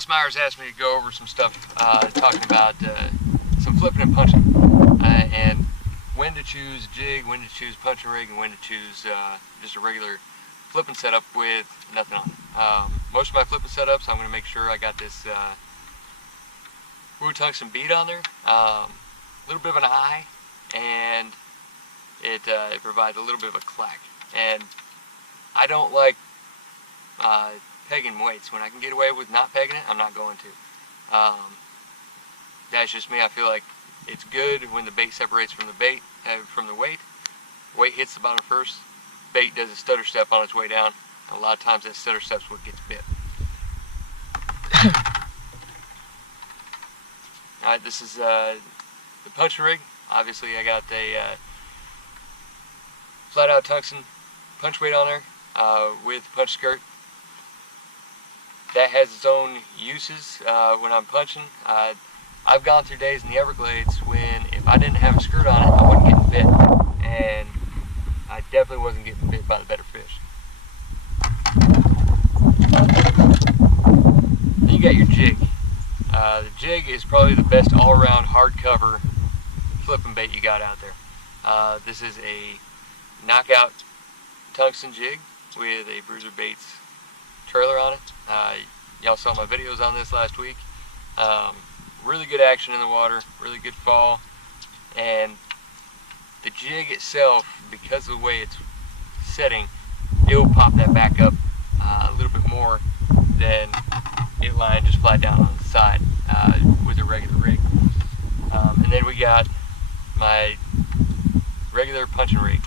Boss Myers asked me to go over some stuff talking about some flipping and punching, and when to choose jig, when to choose punching rig, and when to choose just a regular flipping setup with nothing on it. Most of my flipping setups, I'm going to make sure I got this tungsten bead on there, a little bit of an eye, and it provides a little bit of a clack. And I don't like pegging weights. When I can get away with not pegging it, I'm not going to. That's just me. I feel like it's good when the bait separates from the weight. Weight hits the bottom first. Bait does a stutter step on its way down. A lot of times that stutter step's what gets bit. Alright, this is the punching rig. Obviously I got a flat out tungsten punch weight on there with punch skirt. That has its own uses when I'm punching. I've gone through days in the Everglades when if I didn't have a skirt on it, I wasn't getting bit. And I definitely wasn't getting bit by the better fish. Then you got your jig. The jig is probably the best all-around hardcover flipping bait you got out there. This is a knockout tungsten jig with a Bruiser Baits trailer on it. Y'all saw my videos on this last week. Really good action in the water, really good fall, and the jig itself, because of the way it's setting, it'll pop that back up a little bit more than it lying just flat down on the side with a regular rig. And then we got my regular punching rig,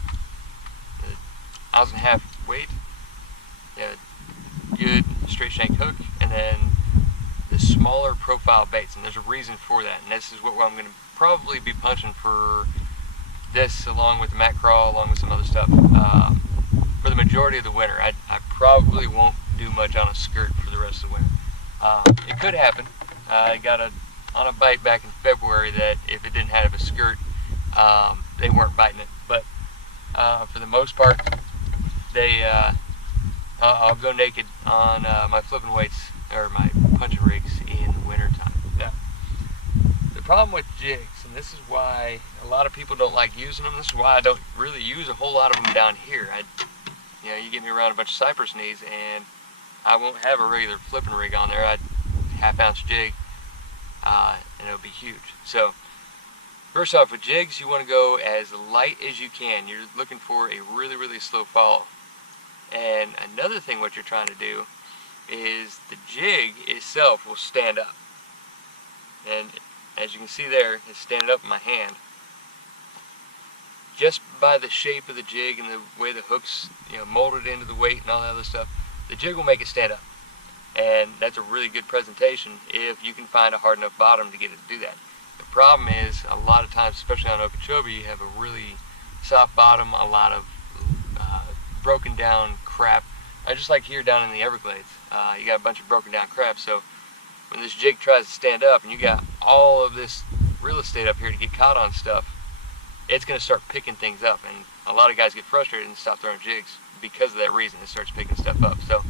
1.5 ounce weight, good straight shank hook, and then the smaller profile baits. And there's a reason for that, and this is what I'm going to probably be punching for this, along with the mat crawl, along with some other stuff, for the majority of the winter. I probably won't do much on a skirt for the rest of the winter. It could happen. I got on a bite back in February that if it didn't have a skirt, they weren't biting it. But for the most part, I'll go naked on my flipping weights or my punching rigs in the winter time. Now, the problem with jigs, and this is why a lot of people don't like using them, this is why I don't really use a whole lot of them down here. You get me around a bunch of cypress knees and I won't have a regular flipping rig on there. I'd 1/2 ounce jig, and it'll be huge. So first off, with jigs, you want to go as light as you can. You're looking for a really, really slow fall. And another thing what you're trying to do is the jig itself will stand up. And as you can see there, it's standing up in my hand. Just by the shape of the jig and the way the hook's molded into the weight and all that other stuff, the jig will make it stand up. And that's a really good presentation if you can find a hard enough bottom to get it to do that. The problem is, a lot of times, especially on Okeechobee, you have a really soft bottom, a lot of broken down crap. Just like here down in the Everglades, you got a bunch of broken down crap. So when this jig tries to stand up and you got all of this real estate up here to get caught on stuff, it's going to start picking things up. And a lot of guys get frustrated and stop throwing jigs because of that reason. It starts picking stuff up. So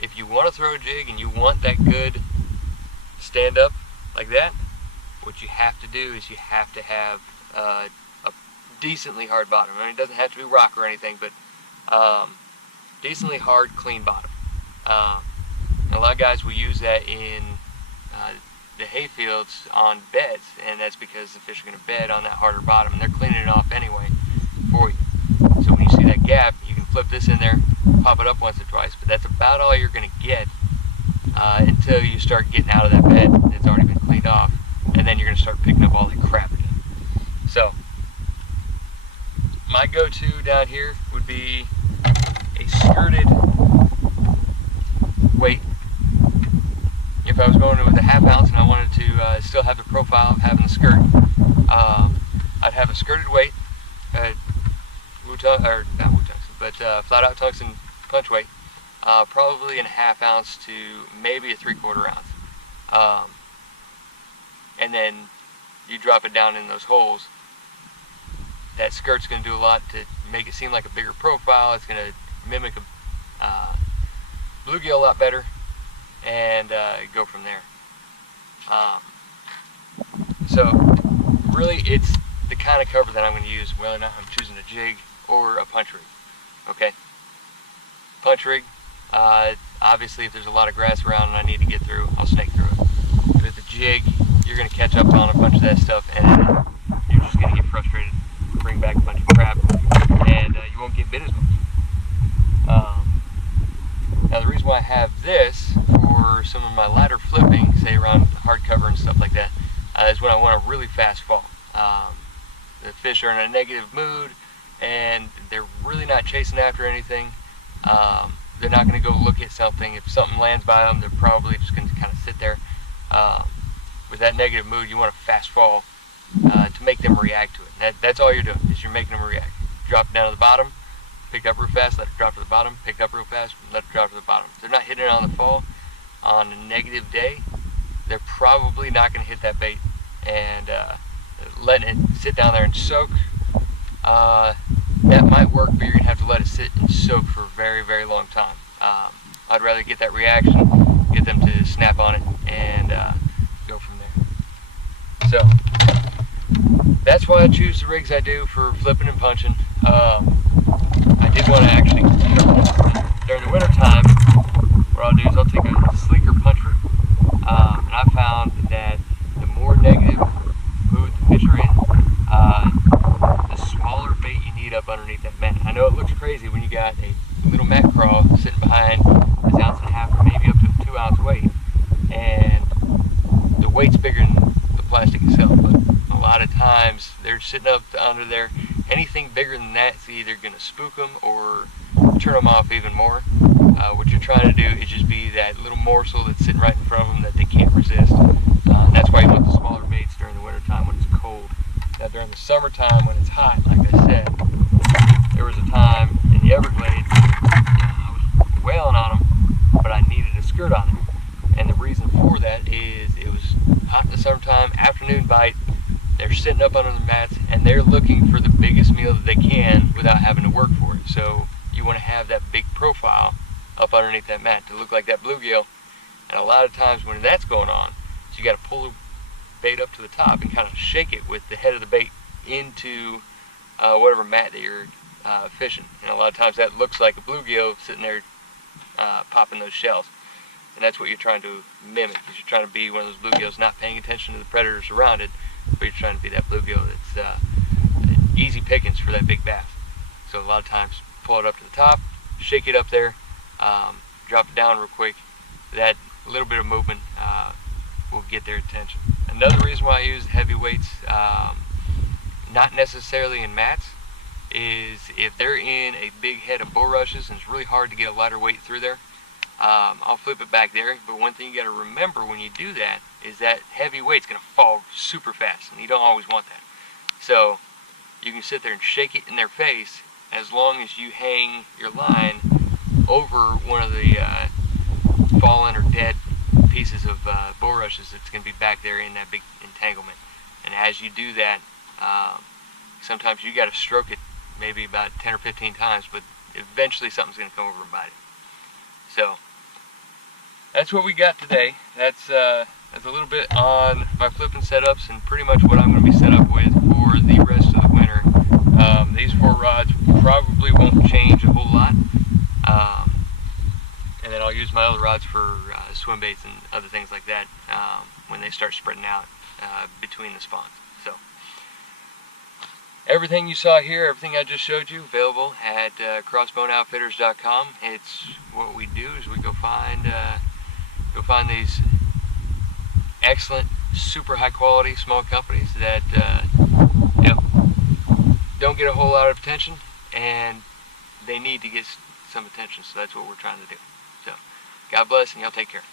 if you want to throw a jig and you want that good stand up like that, what you have to do is you have to have a decently hard bottom. I mean, it doesn't have to be rock or anything, but decently hard, clean bottom. A lot of guys will use that in the hay fields on beds, and that's because the fish are going to bed on that harder bottom, and they're cleaning it off anyway for you. So when you see that gap, you can flip this in there, pop it up once or twice, but that's about all you're going to get until you start getting out of that bed and it's already been cleaned off, and then you're going to start picking up all that crap again. So my go-to down here would be a skirted weight. If I was going with a 1/2 ounce and I wanted to still have the profile of having the skirt, I'd have a skirted weight, flat out tungsten punch weight, probably in a 1/2 ounce to maybe a 3/4 ounce. And then you drop it down in those holes. That skirt's going to do a lot to make it seem like a bigger profile. It's going to mimic a bluegill a lot better. and go from there. So really, it's the kind of cover that I'm going to use, whether or not I'm choosing a jig or a punch rig. Okay, punch rig. Obviously, if there's a lot of grass around and I need to get through, I'll snake through it. But with the jig, you're going to catch up on a bunch of that stuff, and you're just going to get frustrated, bring back a bunch of crap, and you won't get bit as much. Now, the reason why I have this for some of my lighter flipping, say around hardcover and stuff like that, is when I want a really fast fall. The fish are in a negative mood, and they're really not chasing after anything. They're not going to go look at something. If something lands by them, they're probably just going to kind of sit there. With that negative mood, you want a fast fall to make them react to it. That's all you're doing, is you're making them react. Drop it down to the bottom, pick up real fast, let it drop to the bottom, pick up real fast, let it drop to the bottom. If they're not hitting it on the fall on a negative day, they're probably not going to hit that bait, and letting it sit down there and soak, that might work, but you're going to have to let it sit and soak for a very, very long time. I'd rather get that reaction, get them to snap on it, and go from there. So that's why I choose the rigs I do for flipping and punching. I did want to actually, during the winter time, what I'll do is I'll take a sleeker punch rig, and I found that the more negative mood the fish are in, the smaller bait you need up underneath that mat. I know it looks crazy when you got a little mat crawl sitting behind this 1.5 ounce or maybe up to a 2 ounce weight, and the weight's bigger than the plastic itself, but a lot of times they're sitting up under there. Anything bigger than that is either going to spook them or turn them off even more. What you're trying to do is just be that little morsel that's sitting right in front of them that they can't resist. That's why you want the smaller baits during the winter time when it's cold. Now during the summertime when it's hot, like I said, there was a time in the Everglades, I was whaling on them, but I needed a skirt on it. And the reason for that is it was hot in the summertime, afternoon bite, they're sitting up under the mats, and they're looking for the biggest meal that they can without having to work for it. So you want to have that big profile up underneath that mat to look like that bluegill. And a lot of times when that's going on, so you got to pull the bait up to the top and kind of shake it with the head of the bait into whatever mat that you're fishing. And a lot of times that looks like a bluegill sitting there popping those shells. And that's what you're trying to mimic, because you're trying to be one of those bluegills not paying attention to the predators around it, but you're trying to be that bluegill that's easy pickings for that big bass. So a lot of times pull it up to the top, shake it up there, drop it down real quick. That little bit of movement will get their attention. Another reason why I use heavy weights, not necessarily in mats, is if they're in a big head of bulrushes and it's really hard to get a lighter weight through there, I'll flip it back there. But one thing you got to remember when you do that is that heavy weight's going to fall super fast, and you don't always want that. So you can sit there and shake it in their face as long as you hang your line over one of the fallen or dead pieces of bulrushes that's going to be back there in that big entanglement. And as you do that, sometimes you got to stroke it maybe about 10 or 15 times, but eventually something's going to come over and bite it. So that's what we got today. That's a little bit on my flipping setups and pretty much what I'm going to be set up with for the rest of the winter. These 4 rods probably won't change a whole lot. And then I'll use my other rods for swim baits and other things like that when they start spreading out between the spawns. So everything you saw here, everything I just showed you, available at crossboneoutfitters.com. It's what we do is we go find these excellent, super high quality small companies that don't get a whole lot of attention, and they need to get some attention. So that's what we're trying to do. So God bless, and y'all take care.